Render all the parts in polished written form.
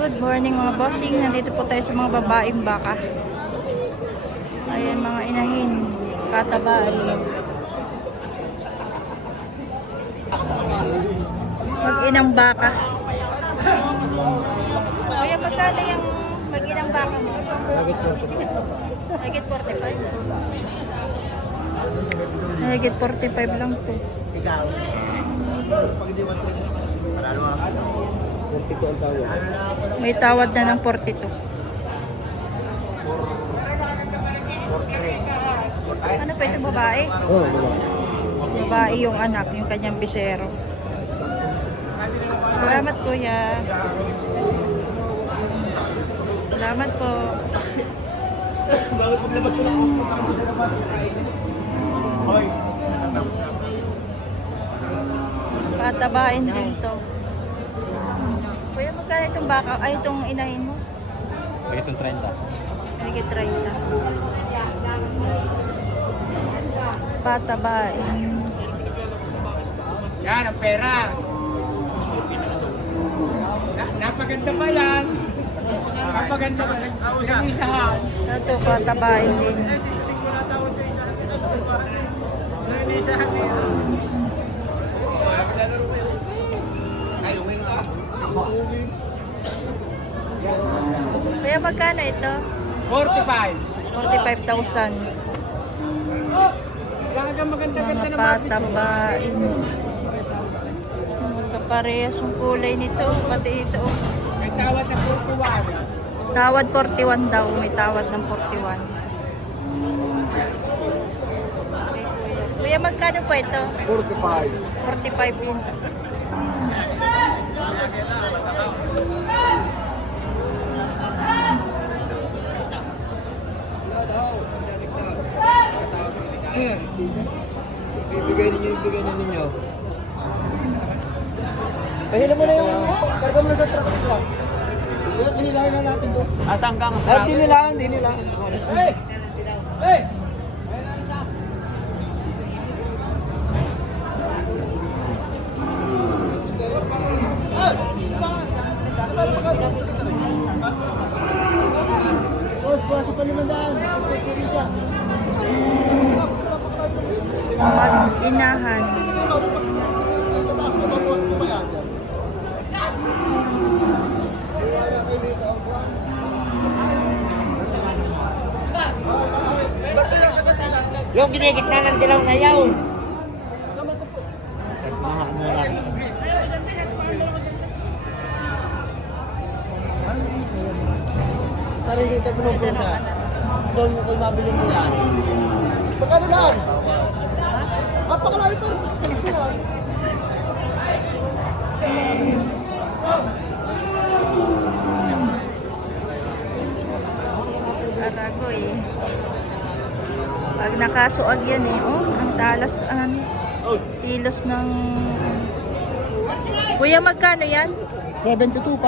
Good morning mga bossing. Nandito po tayo sa mga babaeng baka. Ayan mga inahin. Katabay. Mag-inang baka. Kuya, magkano yung mag-inang baka mo? Higit 45. Higit 45 lang po. May tawad na ng 42. Ano pa ito, babae? Oo, babae. Babae yung anak, yung kanyang bisero. Salamat kuya. Salamat po. Patabain din to. Kuya, magkano itong baka? Ay, itong inahin mo? Itong 30. Higit 30. Patabain. Yan, ang pera. Napaganda pa yan. Napaganda pa. Nag-isahan. Ito, patabain din. Nag-isahan din. Kuya, magkano ito? 45. 45,000. Kaya ka maganda-ganda Mga na mapit. patabain. Magkaparehas yung kulay nito. Pati ito. May tawad na 41. Tawad 41 daw. May tawad ng 41. Okay, kuya. Kuya, magkano po ito? 45. 45 yun. Ibigay na ninyo. Pahila mo na yung karga mo na sa truck lang. Dinilahin na natin doon. Asang kang Ay, dinilahan. Hey! Hey! Mag-inahan. Yung ginigitnanan silang na yaw. Parang yung tapos po siya. So, kung mabili mo yan. Magkano lang? Napakalami pa rin sa salito lang. Aragoy. Pag nakasuag yan eh. Oh, ang talas. Tilos ng... Kuya, magkano yan? 72.5.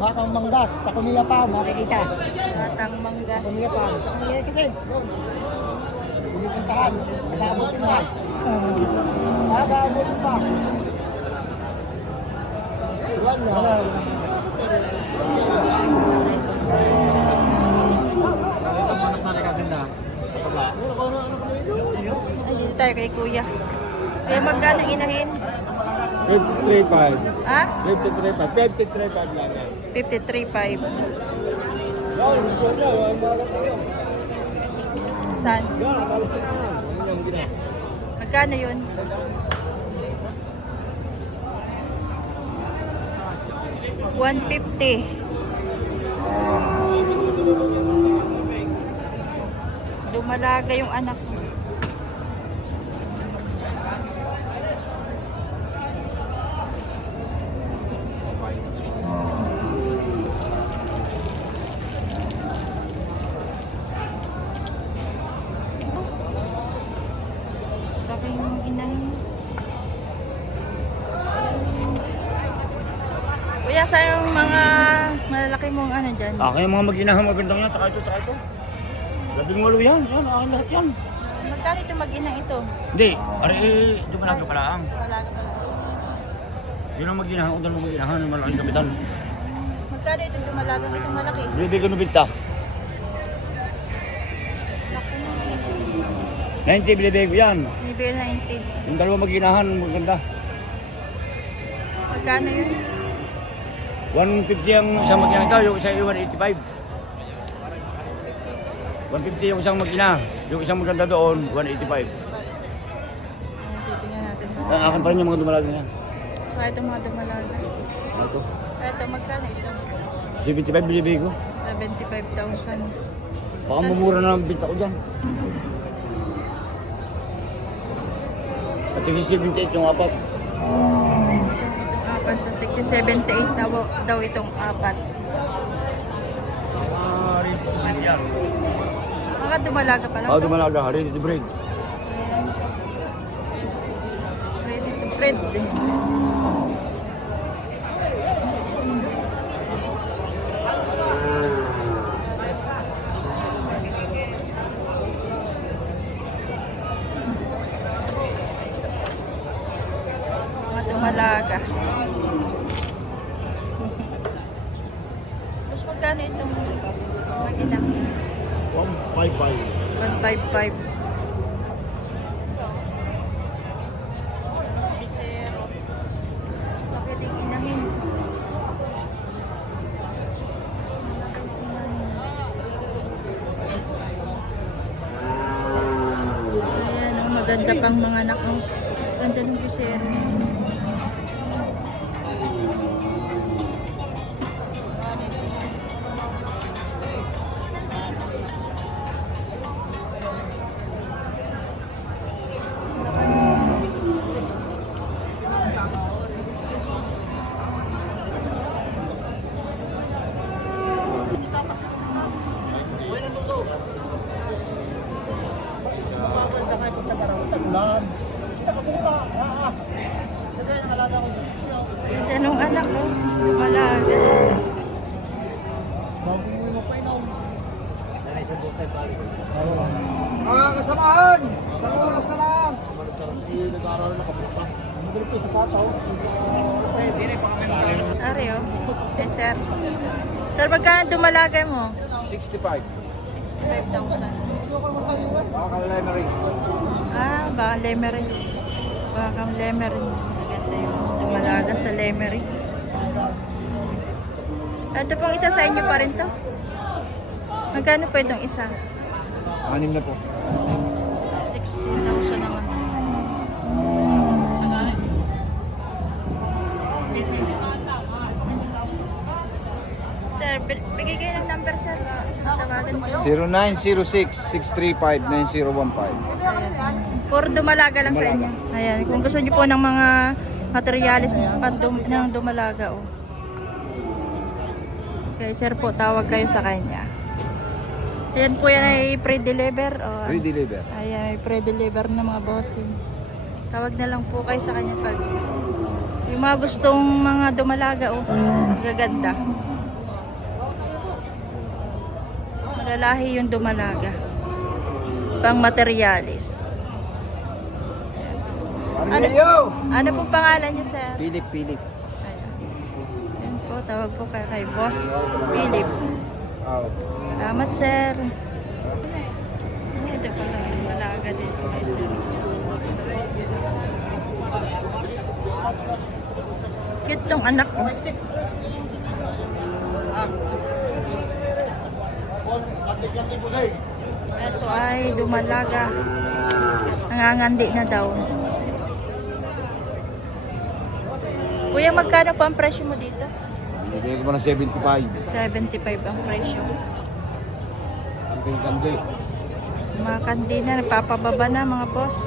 Makang manggas sa Kumiya pa, makikita. Batang Sa manggas. Kumiya pa. Sa Kumiya Residence. Pinipuntahan. Nag-aabutin pa. Nag-aabutin pa. Wala. Ay, dito tayo kay kuya. Kuya, magkano inahin? 53.5. Ha? 53.5 lang yan. 53.5. Saan? Magkano yun? 150. Dumalaga yung anak mo. Taking inahin. Kuya, saan yung mga malalaki mong ano dyan? Akin yung mga mag-inahang magandang yan, tsaka ito. 18 yan, lahat yan. Magkano ito mag-inang ito? Hindi, ari, dumalaga pala ang. Wala ka pala. Yun ang maginahan, kung dalawang maginahan, yung malaking kapitan. Magkano itong dumalagang itong malaki? Bibigyan ko nubinta. 90 binibigay ko yan. Nivel 90. Yung dalawang maginahan, maganda. Magkano yun? 150 ang isang magina ito, yung isa ay 185. 150 yung isang magina, yung isang maganda doon, 185. Ayan, titingnan natin. Ang akin pa rin yung mga dumalaga niya. So, itong mga dumalaga. Ito. Ito, magkano ito? 75 binibigay ko. 75,000. Baka mamura na ang binta ko dyan. At yung 78 yung apat. Itong apat. Tigsi 78 daw itong apat. Rito, yan. Mga dumalaga pa lang. Ako dumalaga, ready to breed. Ayan. Ready to breed. Mga dumalaga. Mas magkano itong magina? 155. 155. Zero. Laki din inahin. Ayan, oh, maganda pang mga anak. Oh. Ganda ng bisero. Ganda nung anak ko. Malaga. Mga kasamahan! Sa oras na lang! Nag-aaral na kapunta. Magalit ko sa pataw. Hindi na pa kami magkano. Ari, oh. Si sir. Sir, magkano dumalaga mo? 65. 65,000. Baka kalay na rin. Ah, baka lemery. Baka lemery. Maganda yung dumalaga sa lemery. Ito pong isa sa inyo pa rin to? Magkano po itong isa? 6 na po. 16,000 naman. Sir, bigay kayo ng number, sir. Tawagan ko. 0906-635-9015. Ayan. Puro dumalaga lang sa inyo. Ayan. Kung gusto niyo po ng mga materialis ng dumalaga, oh. Okay, sir po, tawag kayo sa kanya. Ayan po yan ay pre-deliver. Oh. Pre-deliver. Ayan, ay pre-deliver ng mga bossing. Tawag na lang po kayo sa kanya pag yung mga gustong mga dumalaga, oh. Gaganda. Malalahi yung dumalaga. Pang materialis. Ariyo! Ano pong pangalan niyo, sir? Philip. Ayan. Ayan po, tawag po kayo kay Boss Philip. Oh. Salamat, sir. Ito pala, malaga dito kay sir. Cute tong anak ko. Ito ay dumalaga. Nangangandi na daw. Kuya, magkano po ang presyo mo dito? Bigay ko pa ng 75. 75 ang presyo. Kanting-kanting. Mga kandi na, napapababa na mga boss.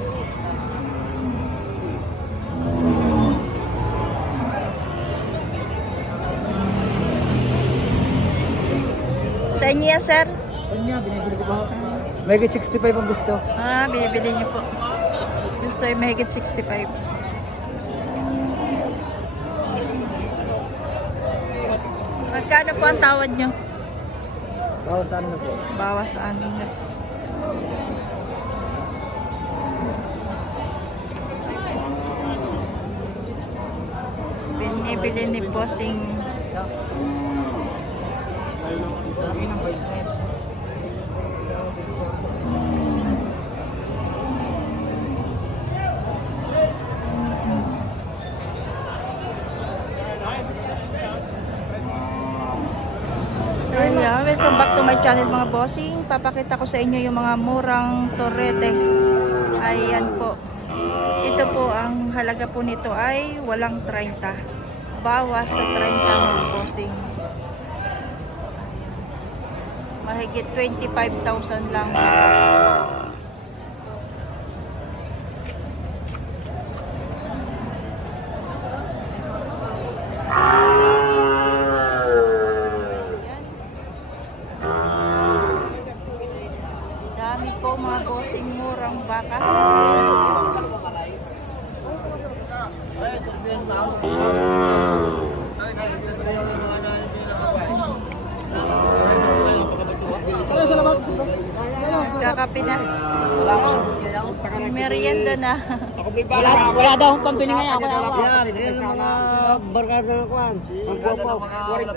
Sa inyo yan, sir? Kanya, binibili ko ba? May 65 ang gusto. Ah, binibili niyo po. Gusto ay mahigit 65. Magkano po ang tawad niyo? Bawas ano na po? Bawas ano na. binibili ni Bossing. Ayan, welcome back to my channel mga bossing. Papakita ko sa inyo yung mga murang torete. Ayan po. Ito po, ang halaga po nito ay walang 30. Bawas sa 30 mga bossing. Mahigit 25,000 lang. Dami po mga bossing murang baka. Kakape na. Merienda na. Wala daw akong pambili ngayon. Ako lang. Yan, yan ang mga barkada ng kwan. Ang guwapo. 40.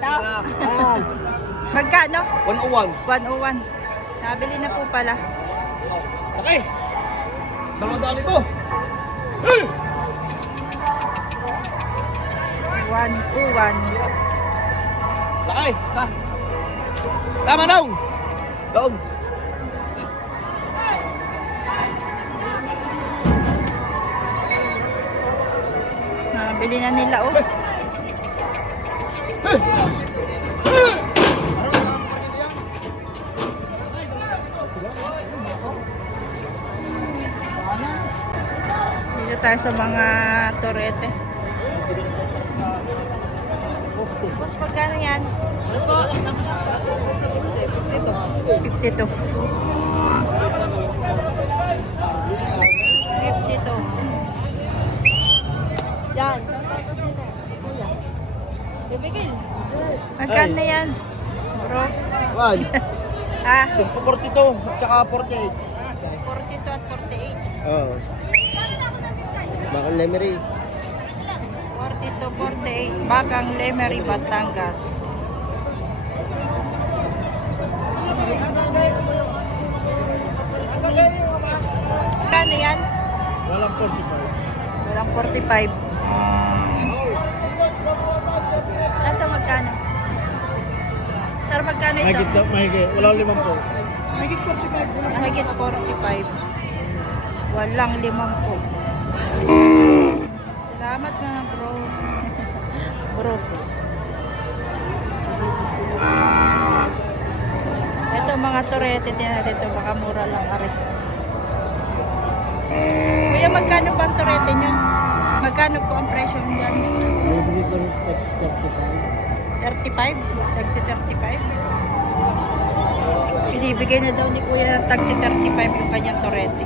Magkano? 101. 101. Nabili na po pala. Okay. Nakadali mo. 101. Lakay. Ha. Tama daw. Daw. Nabili na nila oh. Dito tayo sa mga torete. Boss, magkano yan? 52. 52. 52. Yan. Bibigil. Magkano yan? Bro. Kwan. Ha? 42 at saka 48. 42 at 48. Oo. Bakal Lemery. 42, 48. Bakang Lemery, Batangas. Magkano yan? Walang 45. Walang 45. Ito magkano? Sir, magkano ito? Mahigit. Walang 50. Mahigit 45. Walang 50. Salamat mga bro. Bro. Ito mga torete din natin ito. Baka mura lang ari. Kuya, magkano pa ang torete nyo? Magkano po ang presyo nyo dyan? Bibigay ko ng 35? Tagti 35? Binibigay na daw ni Kuya ng tagti 35 yung kanyang torete.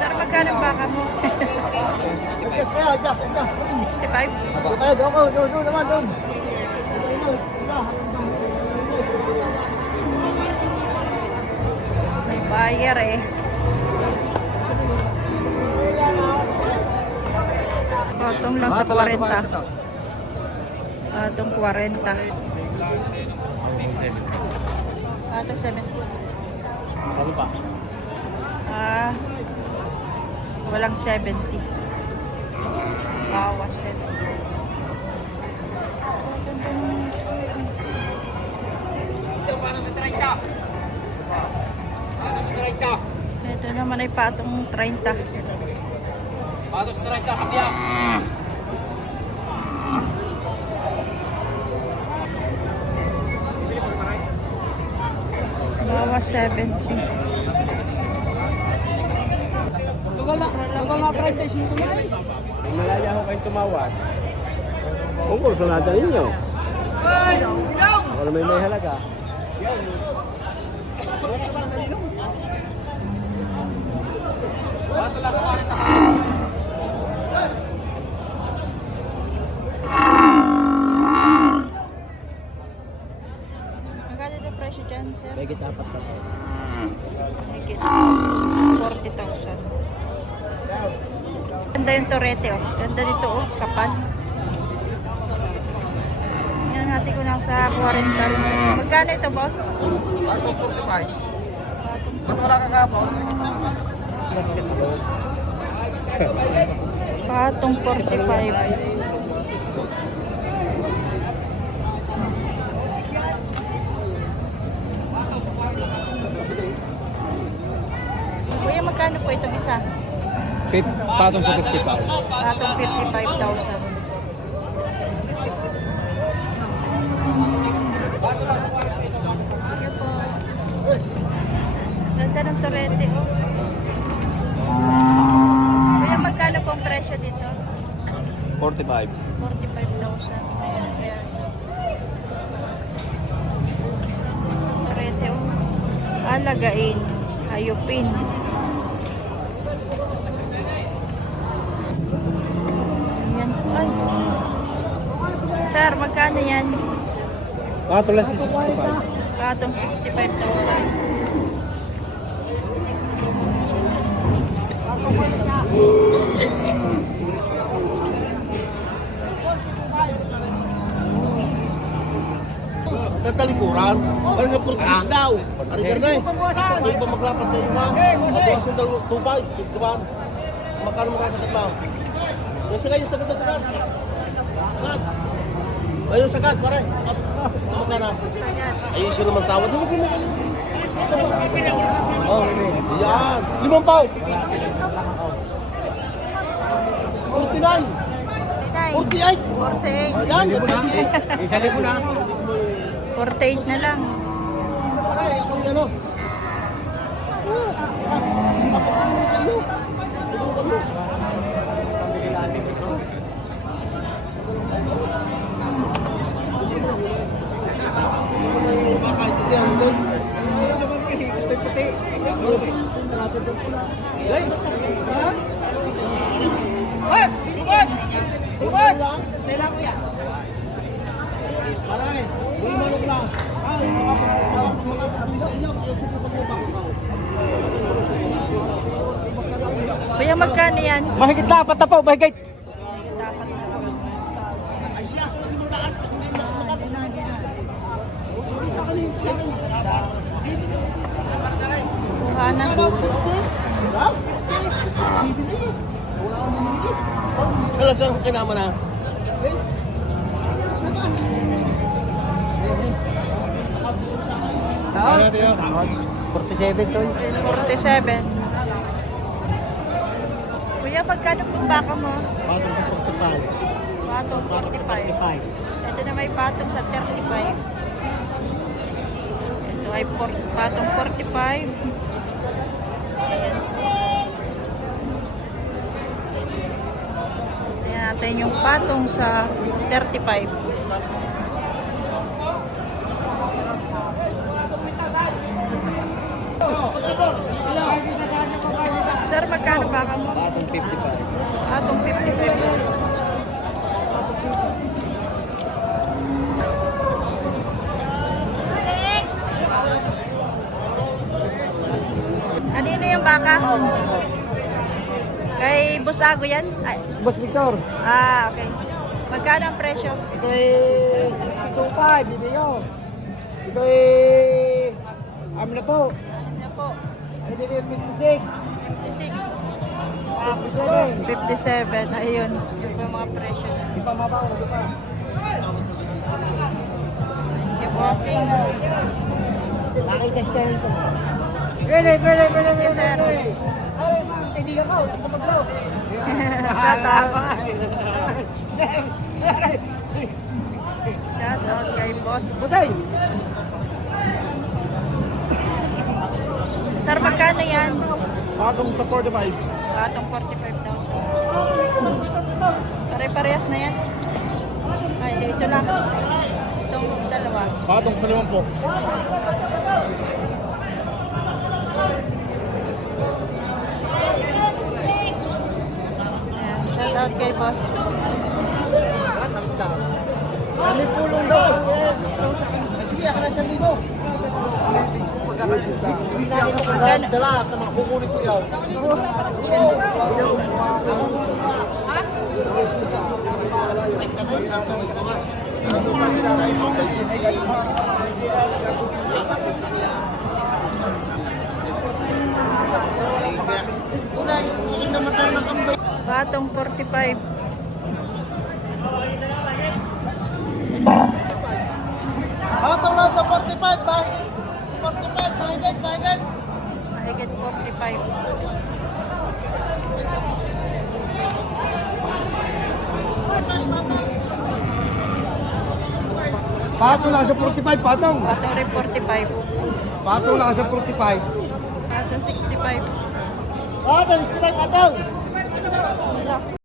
Sir, magkano baka mo? Adjust kaya, adjust. 65? Doon kayo, doon naman, doon. May buyer eh. Patong lang sa 40. Patong 40. Patong 70. Ano pa? Walang 70. Bawas 70. Ito naman ay patong 30. Patos 30 kapya. Bawas 70. Tugal na 35 na eh. Malaya ako kayong tumawag. Kung gusto natin ninyo. Ako na may halaga. Ganda yung torete, oh. Ganda nito, oh. Kapal. Yan, natin ko lang sa 40 rin. Magkano ito, boss? Patong 45. Ba't wala ka kapon? Patong 45. Kuya, magkano po itong isa? Patong sa 55. Patong 55,000. Yan po. Ganda ng torete, oh. Kuya, magkano po ang presyo dito? 45. 45,000. Ayan, ayan. Torete, oh. Alagain. Hayupin. Ayan. Ay. Sir, magkano yan? Patong lang si 65. Patong 65,000. Tatalikuran. Parang nga 46 daw. Ari ka na eh. Hindi ba maglapat sa iyo, ma'am? Mabawasan daw 2.5. Diba? Magkano makasakit ba? Yung sagad, yung sagad na sagad. Sagad. Ayun, sagad, pare. Magkano? Ayun, sino naman tawad? Hindi mo pinagano. Oh, yan. 5 pao. 49. 48. 48. Ayan, Isa libo na. 48 na lang. pare, ako yung ano. Makakaintindihan mo din. Gusto yung puti. Hey! Ha? Bukod! Paray, buhay manok lang. Ay, makapagpapili sa inyo. Yung subukan mo baka kao. Kuya, magkano yan? Mahigit dapat na po, mahigit. Dapat na lang. Ay siya, hindi mataan. Hindi mataan. Kuhanan. Talagang kinama na. Ano natin yun? 47 to. 47. Kuya, magkano po baka mo? Patong sa 45. Patong 45. Ito na may patong sa 35. Ito ay patong 45. Ayan. Ayan natin yung patong sa 35. Sir, magkano baka mo? Patong 55. Patong 55. Kanino yung baka? Kay Busago yan? Ay, Boss Victor. okay. Magkano ang presyo? Ito ay 62.5, bibigyo. Ito ay na po. Ano po? Ito ay 56. 56. 57. 57. Ayun. Yun po yung mga presyo. Di pa mabaw, di pa. Thank you, bossing. Nakita siya ito. Pwede, sir. Ay, ma'am, kaibigan ko. Sa maglaw. Tatawa. Shout out kay boss. Busay! Sir, magkano yan? Patong sa 45. Patong 45,000. Pare-parehas na yan. Ay, dito lang. Itong dalawa. Patong sa 5 po. Ayan, shout out kay boss. Kami pulong daw. Sige, akala 1,000. Gano- Dala, kukunin ko yan. Patong 45. Hatang nasa 45, mahigit 45, mahigit. Mahigit 45. Patong lang sa 45, patong. Patong rin 45. Patong lang sa 45. Patong 65. Ah, 65 atang. Wala.